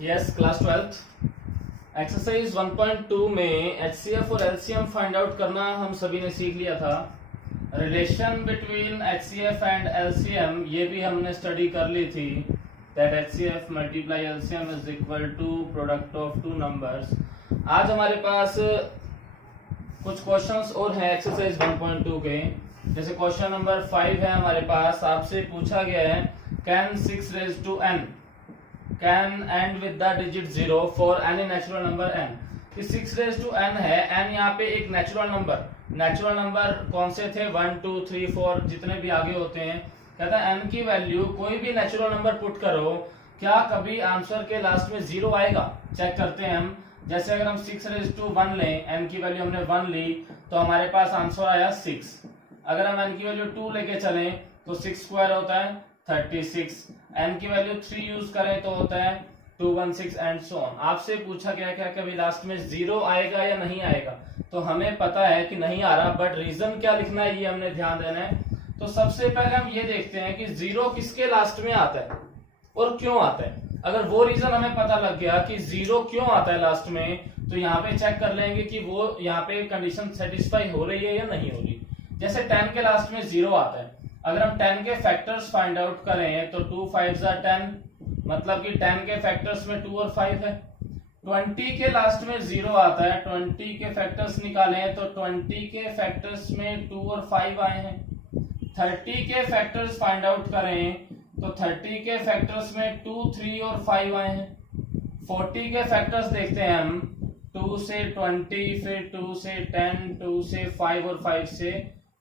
Yes, class 12 exercise 1.2 में HCF और LCM find out करना हम सभी ने सीख लिया था। Relation between HCF and LCM ये भी हमने स्टडी कर ली थी। That HCF multiply LCM is equal to product of two numbers. आज हमारे पास कुछ क्वेश्चंस और हैं एक्सरसाइज 1.2 के। जैसे क्वेश्चन नंबर 5 है हमारे पास, आपसे पूछा गया है can 6 raised to n can and with the digit 0 for any natural number n। कि 6 raised to n है, n यहाँ पे एक नेचुरल नंबर कौन से थे 1 2 3 4 जितने भी आगे होते हैं। कहता है n की वैल्यू कोई भी नेचुरल नंबर पुट करो, क्या कभी आंसर के लास्ट में 0 आएगा? चेक करते हैं हम। जैसे अगर हम 6 raised to 1 लें, n की वैल्यू हमने 1 ली तो हमारे पास आंसर आया 6। अगर हम n की वैल्यू 2 लेके चलें तो 6 स्क्वायर होता है 36। n की वैल्यू 3 यूज करें तो होता है 216 एंड सो ऑन। आपसे पूछा गया क्या कभी लास्ट में 0 आएगा या नहीं आएगा? तो हमें पता है कि नहीं आ रहा, बट रीजन क्या लिखना है ये हमने ध्यान देना है। तो सबसे पहले हम ये देखते हैं कि 0 किसके लास्ट में आता है और क्यों आता है। अगर वो रीजन हमें पता लग गया कि 0 क्यों आता है लास्ट में, तो यहाँ पे चेक कर लेंगे कि वो यहाँ पे कंडीशन सेटिस्फाई हो रही है या नहीं हो रही। जैसे 10 के लास्ट में 0 आता है, अगर हम 10 के फैक्टर्स फाइंड आउट करें तो 2 5s are 10, मतलब कि 10 के फैक्टर्स में 2 और 5 है। 20 के लास्ट में 0 आता है, 20 के फैक्टर्स निकालें तो 20 के फैक्टर्स में 2 और 5 आए हैं। 30 के फैक्टर्स फाइंड आउट करें तो 30 के फैक्टर्स में 2 3 और 5 आए हैं। 40 के फैक्टर्स देखते हैं हम, 2 से 20, फिर 2 से 10, 2 से 5 और 5 से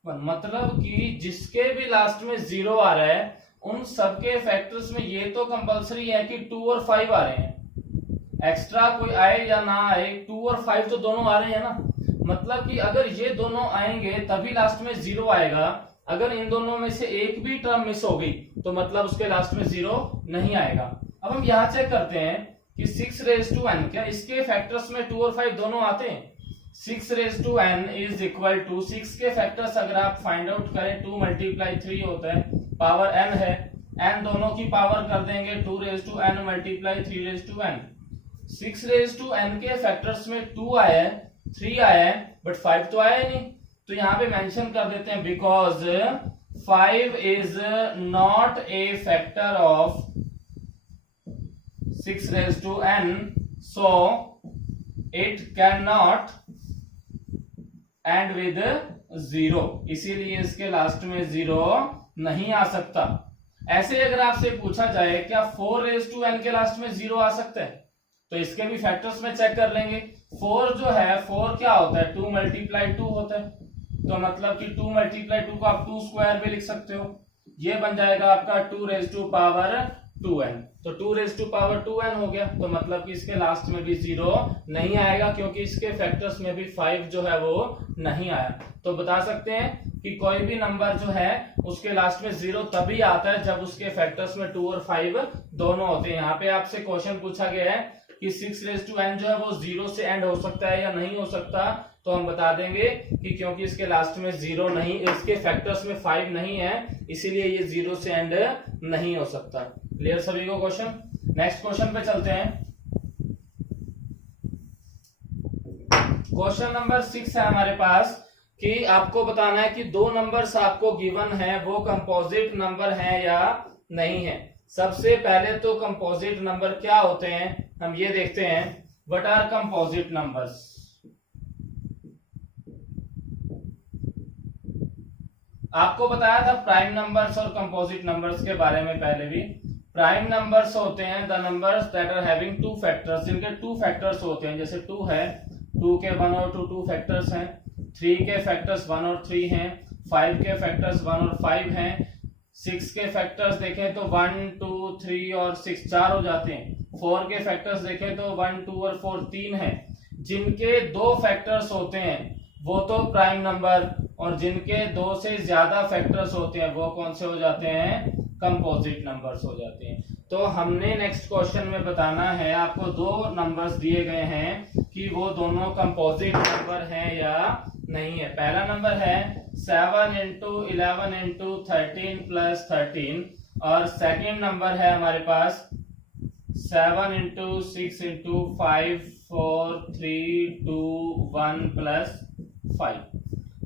1। मतलब कि जिसके भी लास्ट में 0 आ रहा है उन सबके फैक्टर्स में ये तो कंपलसरी है कि 2 और 5 आ रहे हैं। एक्स्ट्रा कोई आए या ना आए, 2 और 5 तो दोनों आ रहे हैं ना। मतलब कि अगर ये दोनों आएंगे तभी लास्ट में 0 आएगा। अगर इन दोनों में से एक भी टर्म मिस हो गई तो मतलब उसके लास्ट में 0 नहीं आएगा। अब हम यहाँ चेक करते हैं कि 6 raised to n, क्या इसके फैक्टर्स में 2 और 5 दोनों आते हैं? 6 raised to n is equal to 6 के फैक्टर्स अगर आप फाइंड आउट करें 2 मल्टीप्लाई 3 होता है, पावर n है, n दोनों की पावर कर देंगे 2 raised to n multiply 3 raised to n। 6 raised to n के फैक्टर्स में 2 आया है, 3 आया है, बट 5 तो आया ही नहीं। तो यहाँ पे मेंशन कर देते हैं because 5 is not a factor of 6 raised to n, so it cannot end with 0, इसीलिए इसके लास्ट में 0 नहीं आ सकता। ऐसे अगर आपसे पूछा जाए क्या 4 raised to n के लास्ट में 0 आ सकता है, तो इसके भी फैक्टर्स में चेक कर लेंगे। 4 जो है 4 क्या होता है 2 मल्टीप्लाई 2 होता है, तो मतलब कि 2 मल्टीप्लाई 2 को आप 2 स्क्वायर भी लिख सकते हो। ये बन जाएगा आपका 2 raised to पावर 2n, तो 2 raised to पावर 2n हो गया। तो मतलब कि इसके लास्ट में भी 0 नहीं आएगा क्योंकि इसके फैक्टर्स में भी 5 जो है वो नहीं आया। तो बता सकते हैं कि कोई भी नंबर जो है उसके लास्ट में 0 तभी आता है जब उसके फैक्टर्स में 2 और 5 दोनों होते हैं। यहाँ पे आपसे क्वेश्चन पूछा गया है कि 6 raised to n जो है वो 0 से एंड हो सकता है या नहीं हो सकता, तो हम बता देंगे कि क्योंकि इसके लास्ट में 0 नहीं, इसके फैक्टर्स में 5 नहीं है, इसीलिए ये 0 से एंड नहीं हो सकता। क्लियर सभी को क्वेश्चन? नेक्स्ट क्वेश्चन पे चलते हैं। क्वेश्चन नंबर 6 है हमारे पास कि आपको बताना है कि दो नंबर्स आपको गिवन है वो कंपोजिट नंबर है या नहीं है। सबसे पहले तो कंपोजिट नंबर क्या होते हैं हम ये देखते हैं। What are composite numbers? आपको बताया था प्राइम नंबर्स और कंपोजिट नंबर्स के बारे में पहले भी। प्राइम नंबर्स होते हैं the numbers that are having 2 factors, जिनके 2 फैक्टर्स होते हैं। जैसे 2 है, 2 के 1 और 2 फैक्टर्स हैं। 3 के फैक्टर्स 1 और 3 हैं। 5 के फैक्टर्स 1 और 5 हैं। 6 के फैक्टर्स देखें तो 1 2 3 और 6 4 हो जाते हैं। 4 के फैक्टर्स देखें तो 1 2 और 4 3 हैं। जिनके 2 फैक्टर्स होते हैं वो तो प्राइम नंबर, और जिनके 2 से ज्यादा फैक्टर्स होते हैं वो कौन से हो जाते हैं? कंपोजिट नंबर्स हो जाते हैं। तो हमने नेक्स्ट क्वेश्चन में बताना है, आपको 2 नंबर्स दिए गए हैं कि वो दोनों कंपोजिट नंबर हैं या नहीं है। पहला नंबर है 7 into 11 into 13 plus 13, और सेकेंड नंबर है हमारे पास 7 इंटू 6 इंटू 5 4 3 2 1 प्लस 5।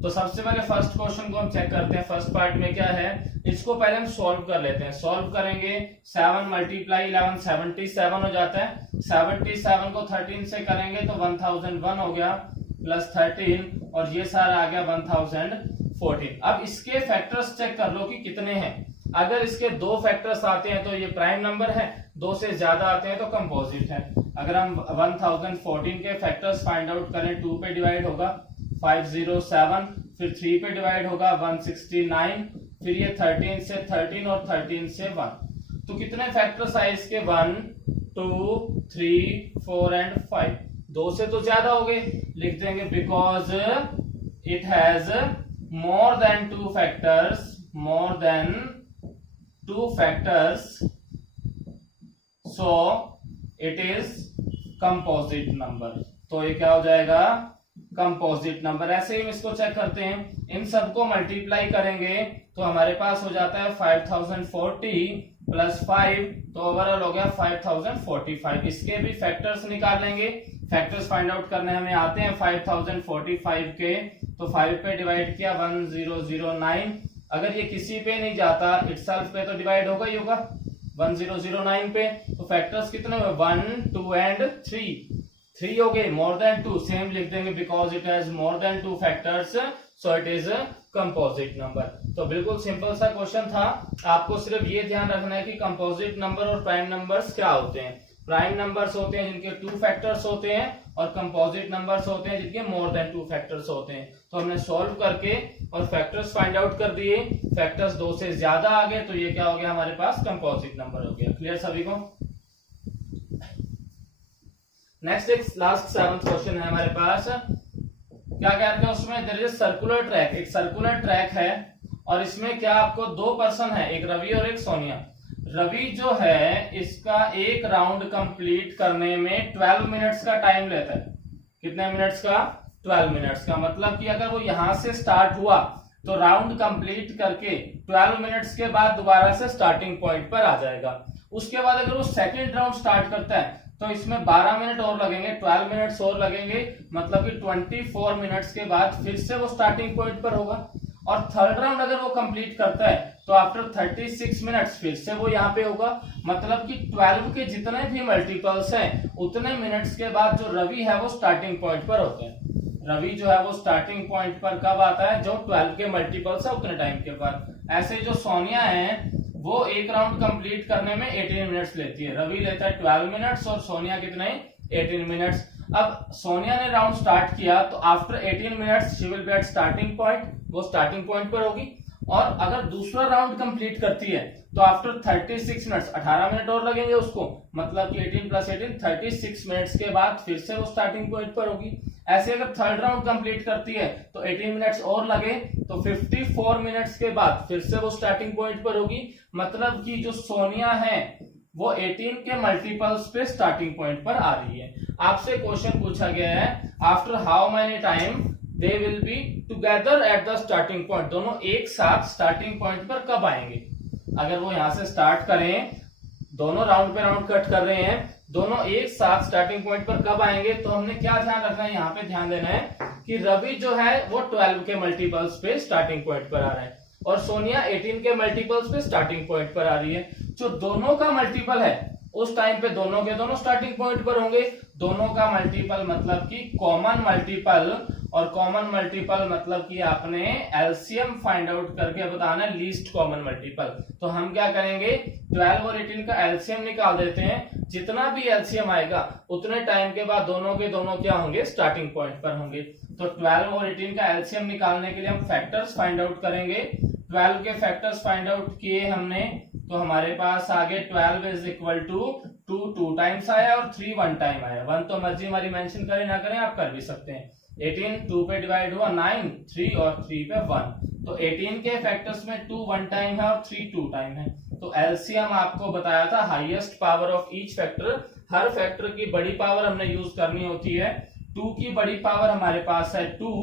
तो सबसे पहले फर्स्ट क्वेश्चन को हम चेक करते हैं। फर्स्ट पार्ट में क्या है, इसको पहले हम सॉल्व कर लेते हैं। सॉल्व करेंगे 7 मल्टीप्लाई 11 77 हो जाता है। 77 को 13 से करेंगे तो 1001 हो गया प्लस 13 और ये सारा आ गया 1014। अब इसके फैक्टर्स चेक कर लो कि कितने हैं। अगर इसके दो फैक्टर्स आते हैं तो ये प्राइम नंबर है, दो से ज्यादा आते हैं तो कंपोजिट है। अगर हम 1014 के फैक्टर्स फाइंड आउट करें, 2 पे डिवाइड होगा 507, फिर 3 पे डिवाइड होगा 169, फिर ये 13 से 13 और 13 से 1। तो कितने फैक्टर्स आए इसके, 1 2 3 4 एंड 5। दो से तो ज्यादा हो गए, लिख देंगे because it has more than 2 factors, more than 2 factors, so it is composite number. तो ये क्या हो जाएगा, कंपोजिट नंबर। ऐसे ही हम इसको चेक करते हैं, इन सबको मल्टीप्लाई करेंगे तो हमारे पास हो जाता है 5040 प्लस 5, तो ओवरऑल हो गया 5045। इसके भी फैक्टर्स निकाल लेंगे। फैक्टर्स फाइंड आउट करने हमें आते हैं 5045 के, तो 5 पे डिवाइड किया 1009। अगर ये किसी पे नहीं जाता, इटसेल्फ पे तो डिवाइड होगा ही होगा 1009 पे। तो फैक्टर्स कितने हुए, 1 2 एंड 3 हो गए, मोर देन 2 सेम लिख देंगे because it has more than 2 factors, so it is composite number. तो बिल्कुल सिंपल सा क्वेश्चन था। आपको सिर्फ ये ध्यान रखना है कि कंपोजिट नंबर और प्राइम नंबर्स क्या होते हैं। प्राइम नंबर्स होते हैं जिनके 2 फैक्टर्स होते हैं, और कंपोजिट नंबर्स होते हैं जिनके मोर देन 2 फैक्टर्स होते हैं। तो हमने सॉल्व करके और फैक्टर्स फाइंड आउट कर दिए, फैक्टर्स 2 से ज्यादा आ गए तो ये क्या हो गया, हमारे पास कंपोजिट नंबर हो गया। क्लियर सभी को। नेक्स्ट एक लास्ट 7th क्वेश्चन है हमारे पास। क्या कहते हैं उसमें, देयर इज सर्कुलर ट्रैक, एक सर्कुलर ट्रैक है और इसमें क्या आपको 2 पर्सन है, एक रवि और एक सोनिया। रवि जो है इसका एक राउंड कंप्लीट करने में 12 मिनट्स का टाइम लेता है। कितने मिनट्स का, 12 मिनट्स का। मतलब कि अगर वो यहां से स्टार्ट हुआ तो राउंड कंप्लीट करके 12 मिनट्स के बाद दोबारा से स्टार्टिंग पॉइंट पर आ जाएगा। उसके बाद अगर वो सेकेंड राउंड स्टार्ट करता है तो इसमें 12 मिनट और लगेंगे, 12 मिनट्स और लगेंगे, मतलब कि 24 मिनट्स के बाद फिर से वो स्टार्टिंग पॉइंट पर होगा। और थर्ड राउंड अगर वो कंप्लीट करता है तो आफ्टर 36 मिनट्स फिर से वो यहाँ पे होगा। मतलब कि 12 के जितने भी मल्टीपल्स हैं उतने मिनट्स के बाद जो रवि है वो स्टार्टिंग पॉइंट पर होते हैं। रवि जो है वो स्टार्टिंग पॉइंट पर कब आता है, जो 12 के मल्टीपल्स है उतने टाइम के बाद। ऐसे जो सोनिया है वो एक राउंड कंप्लीट करने में 18 मिनट्स लेती है। रवि लेता है 12 मिनट्स और सोनिया कितने, 18 मिनट्स। अब सोनिया ने राउंड स्टार्ट किया तो after 18 minutes she will be at starting point, वो स्टार्टिंग पॉइंट पर होगी। और अगर दूसरा राउंड कंप्लीट करती है तो आफ्टर 36 मिनट्स 18 मिनट और लगेंगे उसको, मतलब कि 18 प्लस 18 36 मिनट्स के बाद फिर से वो स्टार्टिंग पॉइंट पर होगी। ऐसे अगर थर्ड राउंड कंप्लीट करती है तो 18 मिनट्स और लगे तो 54 मिनट्स के बाद फिर से वो स्टार्टिंग पॉइंट पर होगी। मतलब कि जो सोनिया है वो 18 के मल्टीपल्स पे स्टार्टिंग पॉइंट पर आ रही है। आपसे क्वेश्चन पूछा गया है after how many time they will be together at the starting point, दोनों एक साथ स्टार्टिंग पॉइंट पर कब आएंगे। अगर वो यहां से स्टार्ट करें, दोनों राउंड पे राउंड कट कर रहे हैं, दोनों एक साथ स्टार्टिंग पॉइंट पर कब आएंगे, तो हमने क्या ध्यान रखना है, यहाँ पे ध्यान देना है कि रवि जो है वो 12 के मल्टीपल्स पे स्टार्टिंग पॉइंट पर आ रहा है और सोनिया 18 के मल्टीपल्स पे स्टार्टिंग पॉइंट पर आ रही है। जो दोनों का मल्टीपल है उस टाइम पे दोनों के दोनों स्टार्टिंग पॉइंट पर होंगे। दोनों का मल्टीपल मतलब कि कॉमन मल्टीपल, और कॉमन मल्टीपल मतलब कि आपने एलसीएम फाइंड आउट करके बताना है लीस्ट कॉमन मल्टीपल। तो हम क्या करेंगे, 12 और 18 का एलसीएम निकाल देते हैं। जितना भी एलसीएम आएगा उतने टाइम के बाद दोनों के दोनों क्या होंगे, स्टार्टिंग पॉइंट पर होंगे। तो 12 और 18 का एलसीएम निकालने के लिए हम फैक्टर्स फाइंड आउट करेंगे। 12 के फैक्टर्स फाइंड आउट किए हमने तो हमारे पास आगे 12 इज इक्वल टू 2 टाइम्स आया और 3 1 टाइम आया। 1 तो मर्जी हमारी मेंशन करें ना करें आप कर भी सकते हैं। 18 2 पे डिवाइड हुआ 9, 3 और 3 पे 1, तो 18 के फैक्टर्स में 2 1 टाइम है और 3 2 टाइम है। तो एलसीएम आपको बताया था highest power of each factor, her factor की बड़ी पावर हमने यूज करनी होती है। 2 की बड़ी पावर हमारे पास है 2,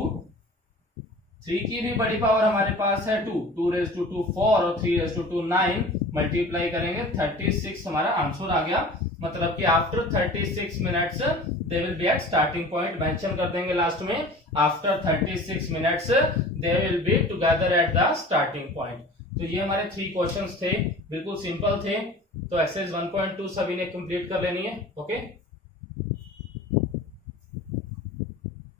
3 की भी बड़ी पावर हमारे पास है 2 रेज़ टू 2 4 और 3 रेज़ टू 9, मल्टीप्लाई करेंगे 36 हमारा आंसर आ गया। मतलब कि after 36 minutes they will be at starting point, mention कर देंगे लास्ट में after 36 minutes they will be together at the starting point. तो ये हमारे 3 क्वेश्चंस थे, बिल्कुल सिंपल थे। तो एक्सरसाइज 1.2 सभी ने कंप्लीट कर लेनी है। ओके।